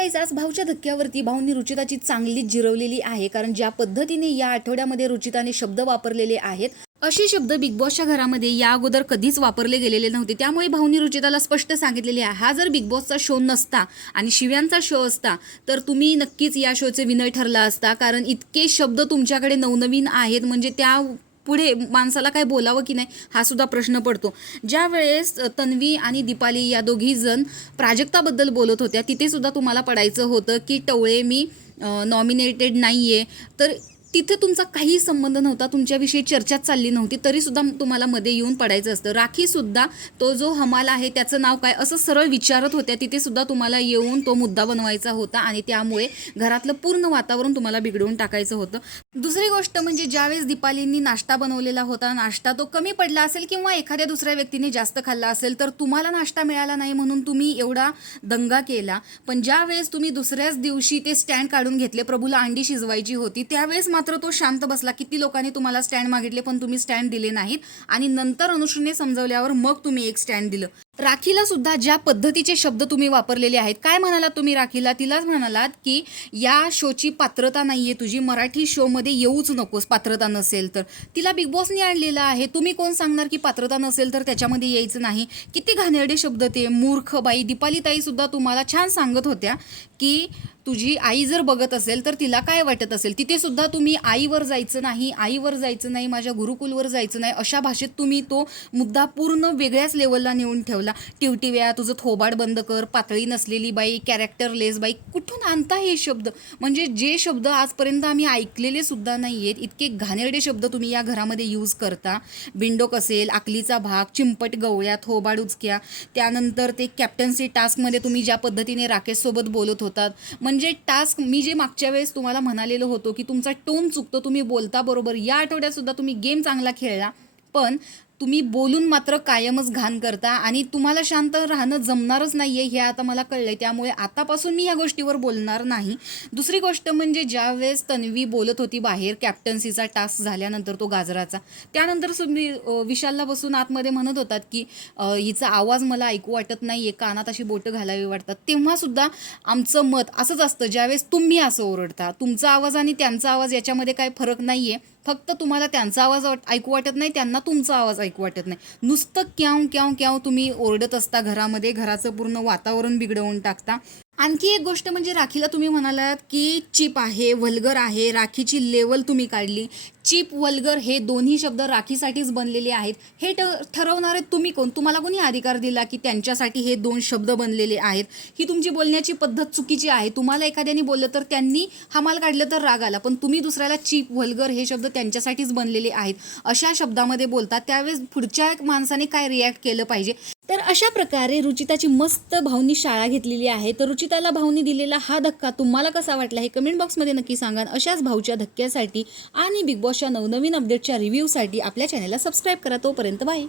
Guys, आज भाऊच्या धक्क्यावरती भाऊंनी रुचिताची चांगलीच जिरवलेली आहे. कारण ज्या पद्धतीने या आठवड्यामध्ये रुचिताने शब्द वापरलेले आहेत, असे शब्द बिग बॉसच्या घरामध्ये या अगोदर कधीच वापरले गेलेले नव्हते. त्यामुळे भाऊंनी रुचिताला स्पष्ट सांगितलेले आहे, हा जर बिग बॉसचा शो नसता आणि शिव्यांचा शो असता तर तुम्ही नक्कीच या शोचे विनर ठरला असता. कारण इतके शब्द तुमच्याकडे नवनवीन आहेत, म्हणजे त्या पुढे माणसाला काय बोलावं की नाही हा सुद्धा प्रश्न पडतो. ज्या वेळेस तन्वी आणि दीपाली या दोघी जण प्राजक्ताबद्दल बोलत होत्या, तिथे सुद्धा तुम्हाला पडायचं होतं की टवळे मी नॉमिनेटेड नाही आहे. तर तिथे तुमचा काही संबंध नव्हता, तुमच्याविषयी चर्चाच चालली नव्हती, तरीसुद्धा तुम्हाला मध्ये येऊन पडायचं असतं. राखीसुद्धा तो जो हमाल आहे त्याचं नाव काय असं सरळ विचारत होत्या, तिथे सुद्धा तुम्हाला येऊन तो मुद्दा बनवायचा होता आणि त्यामुळे घरातलं पूर्ण वातावरण तुम्हाला बिघडवून टाकायचं होतं. दुसरी गोष्ट म्हणजे ज्यावेळेस दीपालींनी नाश्ता बनवलेला होता, नाश्ता तो कमी पडला असेल किंवा एखाद्या दुसऱ्या व्यक्तीने जास्त खाल्ला असेल तर तुम्हाला नाश्ता मिळाला नाही म्हणून तुम्ही एवढा दंगा केला. पण ज्यावेळेस तुम्ही दुसऱ्याच दिवशी ते स्टँड काढून घेतले, प्रभूला अंडी शिजवायची होती, त्यावेळेस मात्र तो शांत बसला. किती लोकांनी तुम्हाला स्टँड मागितले पण तुम्ही स्टँड दिले नाहीत आणि नंतर अनुश्रीने समजवल्यावर मग तुम्ही एक स्टँड दिलं. राखीला सुद्धा ज्या पद्धतीचे शब्द तुम्ही वापरलेले आहेत, काय म्हणालात तुम्ही राखीला? तिलाच म्हणालात की या शोची पात्रता नाहीये तुझी, मराठी शो मध्ये येऊच नकोस पात्रता नसेल तर. तिला बिग बॉसने आणलेलं आहे, तुम्ही कोण सांगणार की पात्रता नसेल तर त्याच्यामध्ये यायचं नाही? किती घाणेरडे शब्द ते. मूर्ख बाई. दीपाली ताई सुद्धा तुम्हाला छान सांगत होत्या की तुझी आई जर बघत असेल तर तिला काय वाटत असेल. तिथे सुद्धा तुम्ही आईवर जायचं नाही, माझ्या गुरुकुलवर जायचं नाही, अशा भाषेत तुम्ही तो मुद्दा पूर्ण वेगळ्याच लेवलला नेऊन ठेवला. टिवटिव्या, तुझं थोबाड बंद कर, पातळी नसलेली बाई, कॅरेक्टरलेस बाई, कुठून आणता हे शब्द? म्हणजे जे शब्द आजपर्यंत आम्ही ऐकलेले सुद्धा नाही आहेत, इतके घाणेरडे शब्द तुम्ही या घरामध्ये यूज करता. बिंडोक असेल, आकलीचा भाग, चिंपट गवळ्या, थोबाड उचक्या, त्यानंतर ते कॅप्टन्सी टास्कमध्ये तुम्ही ज्या पद्धतीने राकेशसोबत बोलत होतात, म्हणजे टास्क मी जे मागच्या वेळेस तुम्हाला म्हणालेलो होतो की तुमचा टोन चुकतो, तुम्ही बोलता बरोबर. या आठवड्यात सुद्धा तुम्ही गेम चांगला खेळला पण तुम्ही बोलून मात्र कायमच घाण करता आणि तुम्हाला शांत राहणं जमणारच नाही आहे, हे आता मला कळलंय. त्यामुळे आतापासून मी ह्या गोष्टीवर बोलणार नाही. दुसरी गोष्ट म्हणजे ज्यावेळेस तन्वी बोलत होती बाहेर कॅप्टन्सीचा टास्क झाल्यानंतर, तो गाजराचा, त्यानंतर तुम्ही विशालला बसून आतमध्ये म्हणत होतात की हिचा आवाज मला ऐकू वाटत नाही आहे, कानात अशी बोटं घालावी वाटतात. तेव्हासुद्धा आमचं मत असंच असतं, ज्यावेळेस तुम्ही असं ओरडता, तुमचा आवाज आणि त्यांचा आवाज याच्यामध्ये काय फरक नाही आहे. फक्त तुम्हाला त्यांचा आवाज ऐकू वाटत नाही, त्यांना तुमचा आवाज ऐकू वाटत नाही. नुसतं क्याव क्याव क्याव तुम्ही ओरडत असता घरामध्ये, घराचं पूर्ण वातावरण बिघडवून टाकता. आणखी एक गोष्ट म्हणजे राखीला तुम्ही म्हणालात की चीप आहे, व्हल्गर आहे, राखीची लेवल तुम्ही काढली. चीप, व्हल्गर हे दोन्ही शब्द राखीसाठीच बनलेले आहेत. हे ठरवणारे तुम्ही कोण? तुम्हाला कोणी अधिकार दिला की त्यांच्यासाठी हे दोन शब्द बनलेले आहेत? ही तुमची बोलण्याची पद्धत चुकीची आहे. तुम्हाला एखाद्याने बोललं तर त्यांनी हमाल काढलं तर राग आला, पण तुम्ही दुसऱ्याला चीप, व्हल्गर हे शब्द त्यांच्यासाठीच बनलेले आहेत अशा शब्दामध्ये बोलतात, त्यावेळेस पुढच्या माणसाने काय रिॲक्ट केलं पाहिजे? तर अशा प्रकारे रुचिताची मस्त भाऊंनी शाळा घेतलेली आहे. तर रुचिताला भाऊंनी दिलेला हा धक्का तुम्हाला कसा वाटला हे कमेंट बॉक्समध्ये नक्की सांगा. अशाच भाऊच्या धक्क्यासाठी आणि बिग बॉसच्या नवनवीन अपडेटच्या रिव्ह्यूसाठी आपल्या चॅनलला सबस्क्राईब करा. तोपर्यंत बाय.